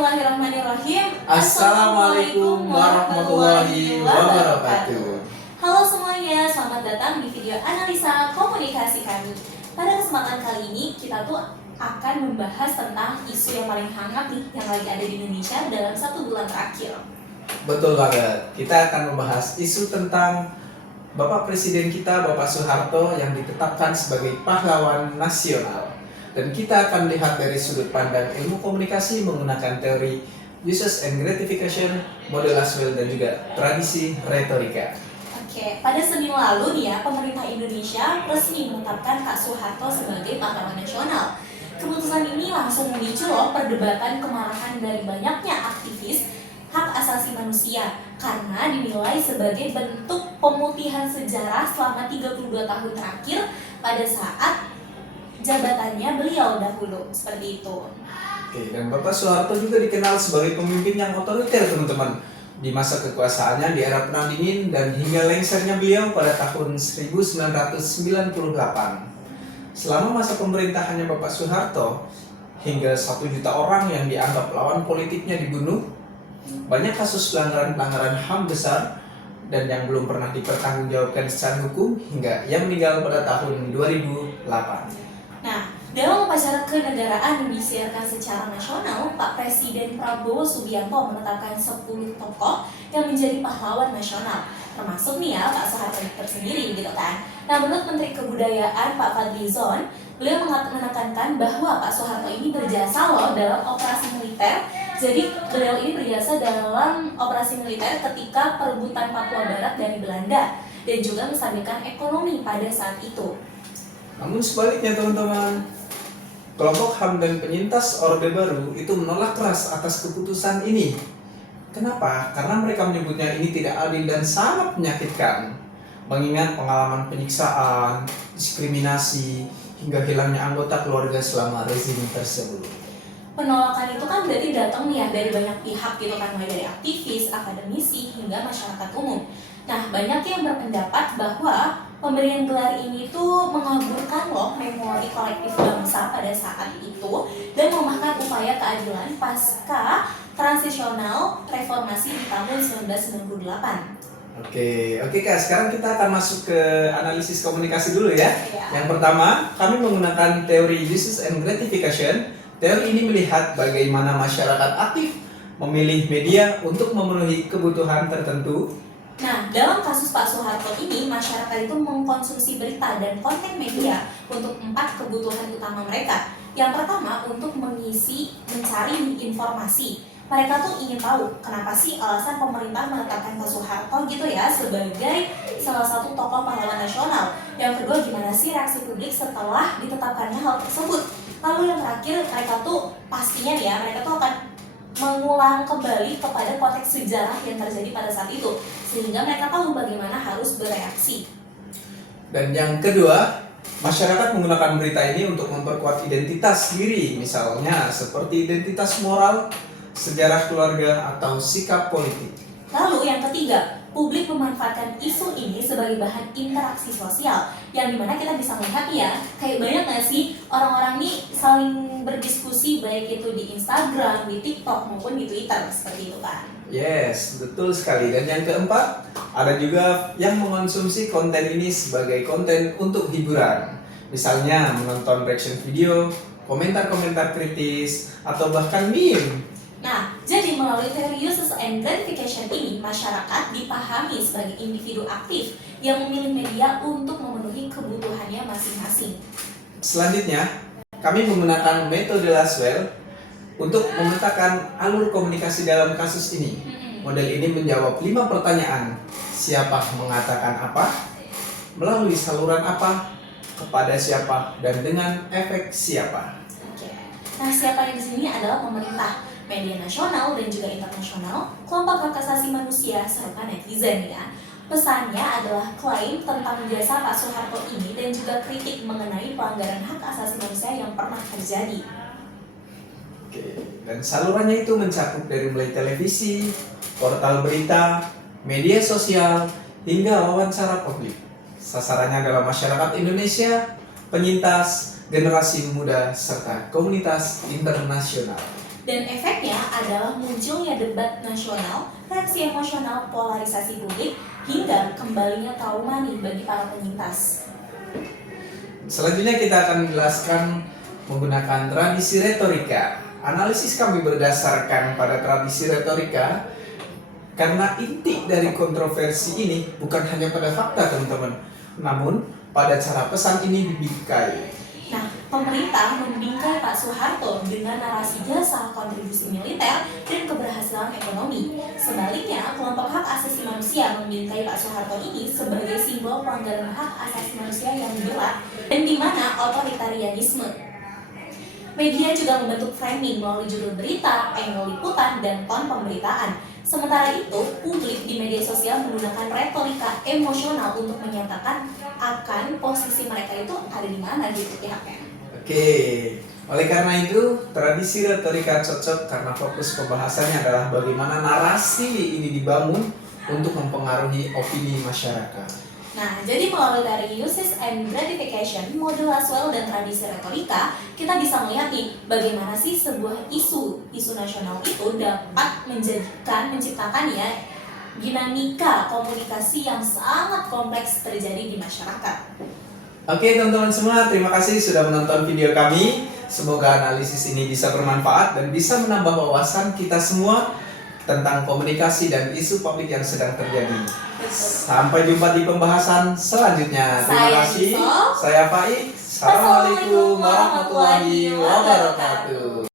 Bismillahirrahmanirrahim. Assalamualaikum warahmatullahi wabarakatuh. Halo semuanya, selamat datang di video analisa komunikasi kami. Pada kesempatan kali ini kita tuh akan membahas tentang isu yang paling hangat nih yang lagi ada di Indonesia dalam 1 bulan terakhir. Betul banget, kita akan membahas isu tentang Bapak Presiden kita, Bapak Soeharto yang ditetapkan sebagai pahlawan nasional. Dan kita akan lihat dari sudut pandang ilmu komunikasi menggunakan teori uses and gratification, model Laswell, dan juga tradisi retorika. Oke, pada Senin lalu nih ya, pemerintah Indonesia resmi menetapkan Kak Soeharto sebagai pahlawan nasional. Keputusan ini langsung memicu loh perdebatan kemarahan dari banyaknya aktivis hak asasi manusia karena dinilai sebagai bentuk pemutihan sejarah selama 32 tahun terakhir pada saat jabatannya beliau dahulu, seperti itu. Oke, dan Bapak Soeharto juga dikenal sebagai pemimpin yang otoriter, teman-teman. Di masa kekuasaannya di era Perang Dingin dan hingga lengsernya beliau pada tahun 1998. Selama masa pemerintahannya Bapak Soeharto, hingga 1 juta orang yang dianggap lawan politiknya dibunuh, banyak kasus pelanggaran HAM besar dan yang belum pernah dipertanggungjawabkan secara hukum hingga ia meninggal pada tahun 2008. Nah, dalam upacara kenegaraan yang disiarkan secara nasional, Pak Presiden Prabowo Subianto menetapkan 10 tokoh yang menjadi pahlawan nasional. Termasuk nih ya, Pak Soeharto tersendiri gitu kan. Nah, menurut Menteri Kebudayaan Pak Fadlizon, beliau menekankan bahwa Pak Soeharto ini berjasa loh dalam operasi militer. Jadi beliau ini berjasa dalam operasi militer ketika perebutan Papua Barat dari Belanda dan juga menstabilkan ekonomi pada saat itu. Namun sebaliknya teman-teman, kelompok HAM dan penyintas Orde Baru itu menolak keras atas keputusan ini. Kenapa? Karena mereka menyebutnya ini tidak adil dan sangat menyakitkan. Mengingat pengalaman penyiksaan, diskriminasi, hingga hilangnya anggota keluarga selama rezim tersebut. Penolakan itu kan berarti datang nih ya dari banyak pihak gitu kan, mulai dari aktivis, akademisi, hingga masyarakat umum. Nah, banyak yang berpendapat bahwa pemberian gelar ini tuh mengaburkan loh memori kolektif bangsa pada saat itu dan melemahkan upaya keadilan pasca transisional reformasi di tahun 1998. Oke Kak, sekarang kita akan masuk ke analisis komunikasi dulu ya. Yang pertama, kami menggunakan teori uses and gratification. Teori ini melihat bagaimana masyarakat aktif memilih media untuk memenuhi kebutuhan tertentu. Nah, dalam kasus Pak Soeharto ini, masyarakat itu mengkonsumsi berita dan konten media untuk 4 kebutuhan utama mereka. Yang pertama, untuk mencari informasi. Mereka tuh ingin tahu kenapa sih alasan pemerintah menetapkan Pak Soeharto gitu ya sebagai salah satu tokoh pahlawan nasional. Yang kedua, gimana sih reaksi publik setelah ditetapkannya hal tersebut. Lalu yang terakhir, mereka tuh pastinya ya, mereka tuh akan mengulang kembali kepada konteks sejarah yang terjadi pada saat itu sehingga mereka tahu bagaimana harus bereaksi. Dan yang kedua, masyarakat menggunakan berita ini untuk memperkuat identitas diri, misalnya seperti identitas moral, sejarah keluarga, atau sikap politik. Lalu yang ketiga, publik memanfaatkan isu ini sebagai bahan interaksi sosial yang dimana kita bisa melihat ya, kayak banyak gak sih orang-orang nih saling berdiskusi baik itu di Instagram, di TikTok maupun di Twitter seperti itu kan. Yes, betul sekali. Dan yang keempat, ada juga yang mengonsumsi konten ini sebagai konten untuk hiburan. Misalnya menonton reaction video, komentar-komentar kritis, atau bahkan meme. Nah, jadi melalui teori uses and gratification ini, masyarakat dipahami sebagai individu aktif yang memilih media untuk memenuhi kebutuhannya masing-masing. Selanjutnya, kami menggunakan metode Laswell untuk memetakan alur komunikasi dalam kasus ini. Model ini menjawab 5 pertanyaan. Siapa mengatakan apa? Melalui saluran apa? Kepada siapa? Dan dengan efek siapa? Oke. Nah, siapa yang di sini adalah pemerintah, media nasional dan juga internasional, kelompok hak asasi manusia, serta netizen ya. Pesannya adalah klaim tentang jasa Pak Soeharto ini dan juga kritik mengenai pelanggaran hak asasi manusia yang pernah terjadi. Oke, dan salurannya itu mencakup dari mulai televisi, portal berita, media sosial, hingga wawancara publik. Sasarannya adalah masyarakat Indonesia, penyintas, generasi muda, serta komunitas internasional. Dan efeknya adalah munculnya debat nasional, reaksi emosional, polarisasi publik, hingga kembalinya trauma nih bagi para penyintas. Selanjutnya kita akan menjelaskan menggunakan tradisi retorika. Analisis kami berdasarkan pada tradisi retorika karena inti dari kontroversi ini bukan hanya pada fakta teman-teman, namun pada cara pesan ini dibingkai. Nah, pemerintah membingkai Pak Soeharto dengan narasi jasa, kontribusi militer, dan keberhasilan ekonomi. Sebaliknya, kelompok hak asasi manusia membingkai Pak Soeharto ini sebagai simbol pelanggaran hak asasi manusia yang berat dan di mana otoritarianisme. Media juga membentuk framing melalui judul berita, angle liputan, dan ton pemberitaan. Sementara itu, publik di media sosial menggunakan retorika emosional untuk menyatakan akan posisi mereka itu ada di mana gitu pihaknya. Oke, oleh karena itu tradisi retorika cocok karena fokus pembahasannya adalah bagaimana narasi ini dibangun untuk mempengaruhi opini masyarakat. Nah, jadi melalui dari uses and gratification, model Laswell dan tradisi retorika, kita bisa melihat nih bagaimana sih sebuah isu nasional itu dapat menciptakan ya dinamika komunikasi yang sangat kompleks terjadi di masyarakat. Oke teman-teman semua, terima kasih sudah menonton video kami. Semoga analisis ini bisa bermanfaat dan bisa menambah wawasan kita semua tentang komunikasi dan isu publik yang sedang terjadi. Sampai jumpa di pembahasan selanjutnya. Terima kasih. Saya Faik. Assalamualaikum warahmatullahi wabarakatuh.